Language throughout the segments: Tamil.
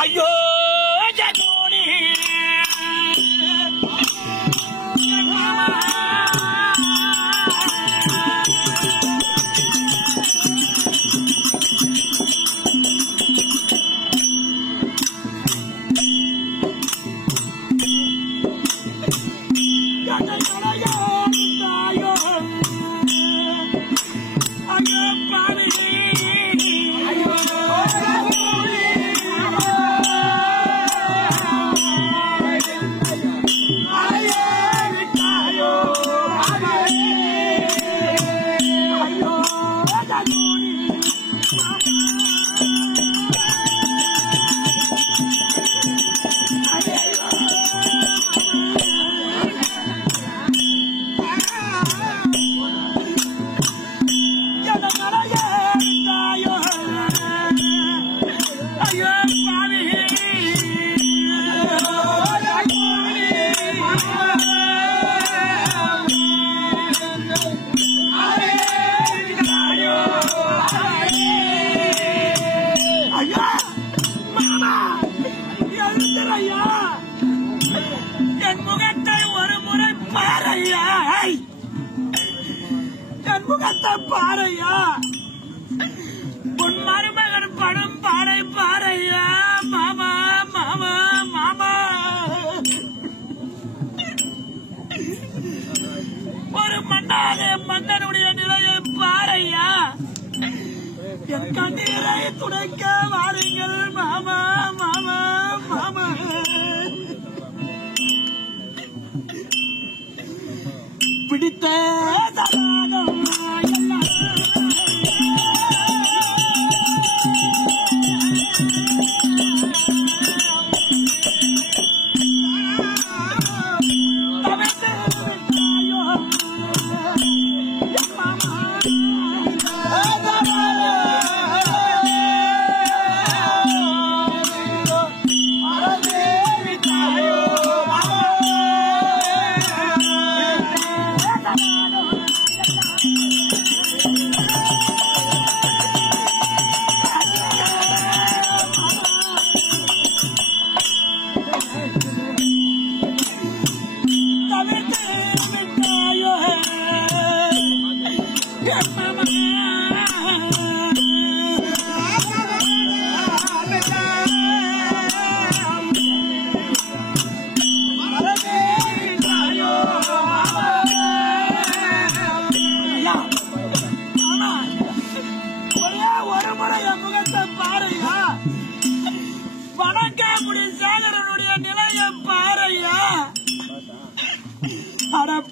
ஐயோ பாறையா உன் மருமகன் படும் பாறை பாறையா மாமா மாமா மாமா ஒரு மன்னாக மன்னனுடைய நிலையை பாறையா என் கண்ணீரை துடைக்க வாருங்கள் மாமா மாமா மாமா பிடித்த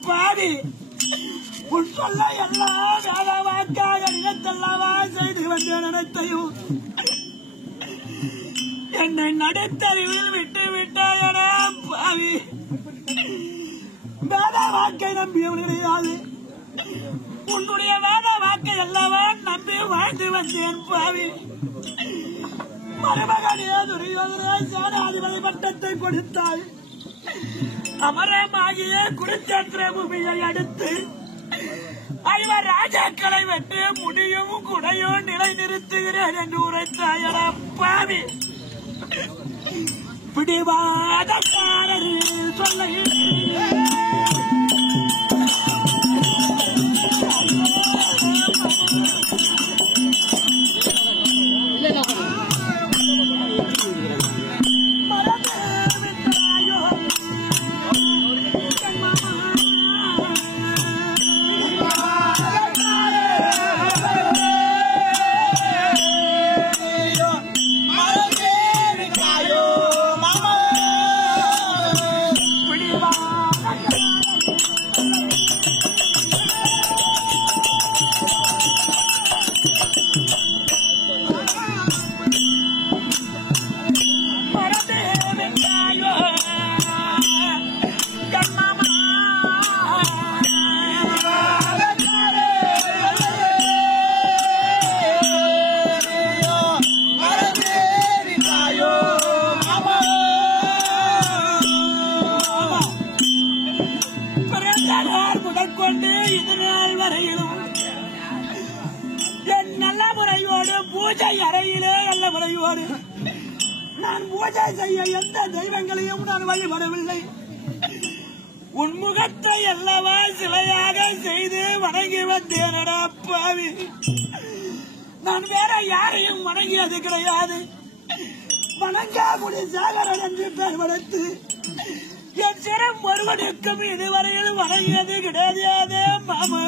பாடி உன் சொல்ல எல்லாம் வேதவாக்காக நினைத்தல்லவா செய்து வந்த நினைத்தையும் என்னை நடுத்தறிவில் விட்டு விட்டாயன பாவி வேதவாக்கை நம்பியவன் கிடையாது உன்னுடைய வேதவாக்கை அல்லவா நம்பி வாழ்ந்து வந்தேன் பாவி மருமகனே துரியோதனே சேனாதிபதி பட்டத்தை கொடுத்தாள் அமரமாகிய குருச்சேத்திர பூமியை அடுத்து ஐவர் ராஜாக்களை வென்று முடியும் குடையும் நிலை நிறுத்துகிறேன் என்று உரைத்தாயடா பாவி பிடிவாதக்காரர் சொல்ல பூஜை செய்ய எந்த தெய்வங்களையும் நான் வழிபடவில்லை. உன் முகத்தை அல்லவா சிலையாக செய்து வணங்கி வந்தேனடா பாவி. நான் வேற யாரையும் வணங்கியது கிடையாது. வணங்காமுடி சாகரன் என்று பெயர் வளர்த்து என் சிறம் ஒருவனுக்கும் இதுவரையில் வணங்கியது கிடையாது மாமா.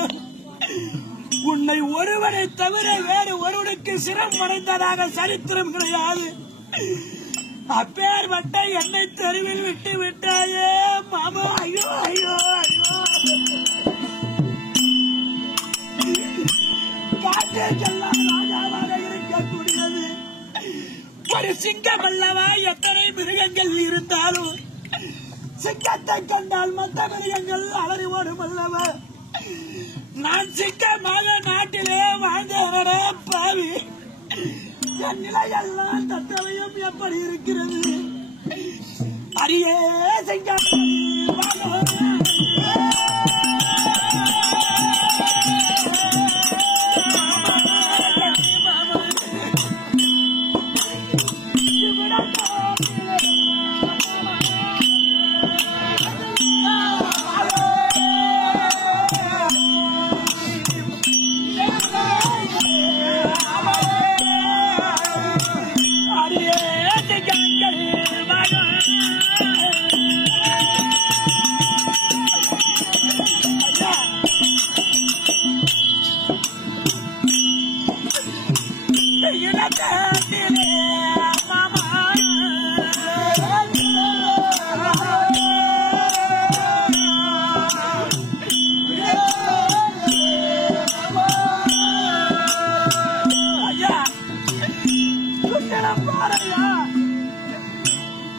உன்னை ஒருவனை தவிர வேறு ஒருவனுக்கு சிரம் வளைந்ததாக சரித்திரம் கிடையாது. அப்பேற்பட்ட என்னை தெருவில் விட்டு விட்டாயே மாமா. ஐயோ ஐயோ ஐயோ. காட்டுக்கெல்லாம் ராஜாவாக இருக்கக்கூடியது ஒரு சிங்கம் அல்லவா. எத்தனை மிருகங்கள் இருந்தாலும் சிங்கத்தை கண்டால் மற்ற மிருகங்கள் அலறி ஓடும் அல்லவா. நான் சிங்கமாக நாட்டிலே வாழ்ந்தவனே பாவி. என் நிலையெல்லாம் தட்டவையும் எப்படி இருக்கிறது. அரியே சிங்கம்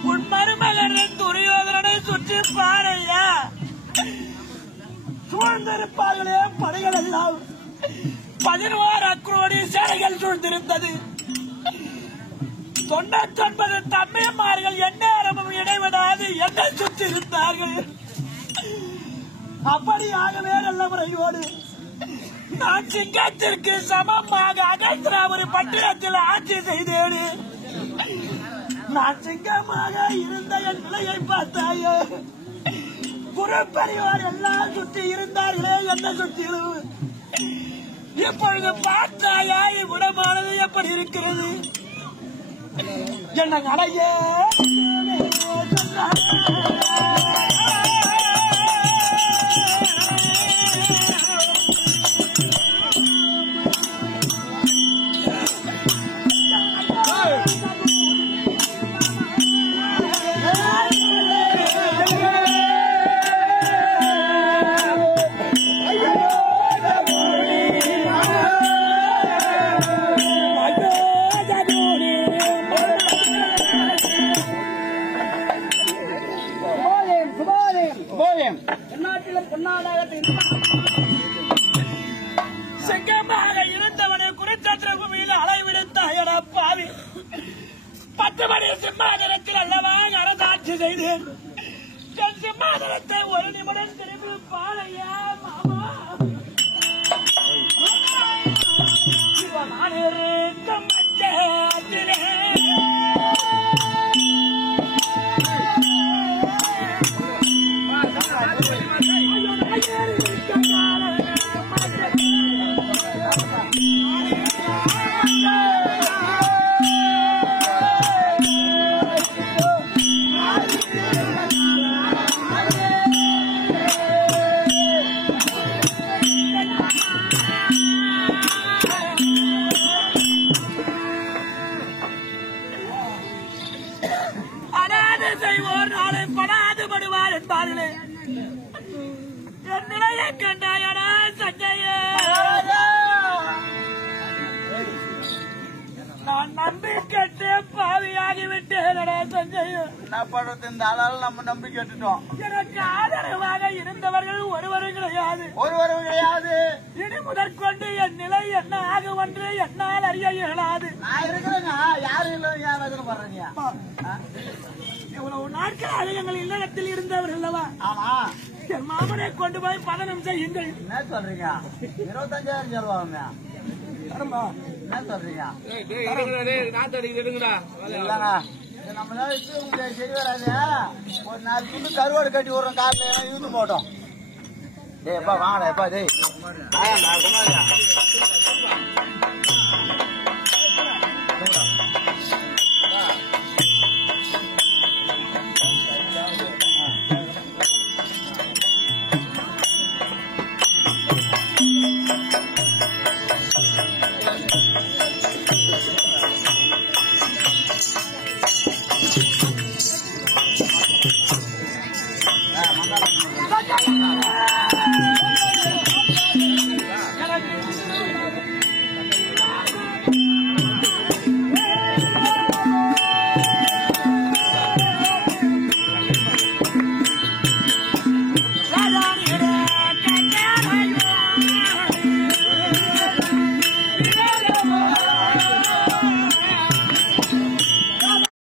உன் மருமகன் துரியோதனனை சுற்றி பாறையா. சூழ்ந்திருப்பார்களே படைகள் எல்லாம் 11 கோடி சேனைகள் சூழ்ந்திருந்தது. 99 தம்மையமார்கள் எந்நேரமும் இடைவிடாது என்னை சுற்றி இருந்தார்கள். அப்படியாகவே நல்ல முறையோடு நான் சிங்கத்திற்கு சமமாக அகஸ்திராபுரி பட்டினத்தில் ஆட்சி செய்தேன். நான் சிங்கமாக இருந்த என் நிலையை பார்த்தாயோ. குருப்பெரியோர் எல்லாம் சுற்றி இருந்தார்களே என்ன சுற்றிலும். இப்பொழுது பார்த்தாயா இவ்விடமானது எப்படி இருக்கிறது. என்ன நடையே சிங்கமாக இருந்தவனை குருச்சத்திர பூமியில் அலைவிடுத்தாயடா பாவி. 10 மணி சிம்மாதனத்தில் அல்லவா அரசாட்சி செய்தேன். என் சிம்மாதனத்தை ஒரு நிமிடம் திரும்பி பாளையா மாமா. செய்வோர் நாளை படாது படுவார் என்பார்களே. என் நிலையை கண்டாயடா சஞ்சய. நான் நம்பி கேட்டு பாவியாகிவிட்டேனடா சஞ்சய. என்ன பண்றது, இந்த ஆளால நம்ம நம்பி கேட்டுட்டோம். எனக்கு ஆதரவாக இருந்தவர்கள் ஒருவரும் கிடையாது. இனி முதற்கொண்டு என் நிலை என்ன ஆகும் என்று என்னால் அறிய இயலாது. நான் இருக்கிறேங்க, யாரும் இல்லை. ஏன் எதிர்பார்றீங்க? இவ்வளவு நாட்கள் எங்கள் இல்லத்தில் இருந்தவர் அல்லவா. ஆமா, என் மாமனை கொண்டு போய் பதனம் செய்யுங்கள். என்ன சொல்றீங்க? 25,000 சொல்லுவாங்க. என்ன சொல்றீங்க? இல்லங்க, நம்மளால சரி வராது. ஒரு 4 துண்டு கருவாடு கட்டி விடுறோம், காலைல இழுத்து போட்டோம். டேய் எப்பா வாங்கடா எப்பா. டேய்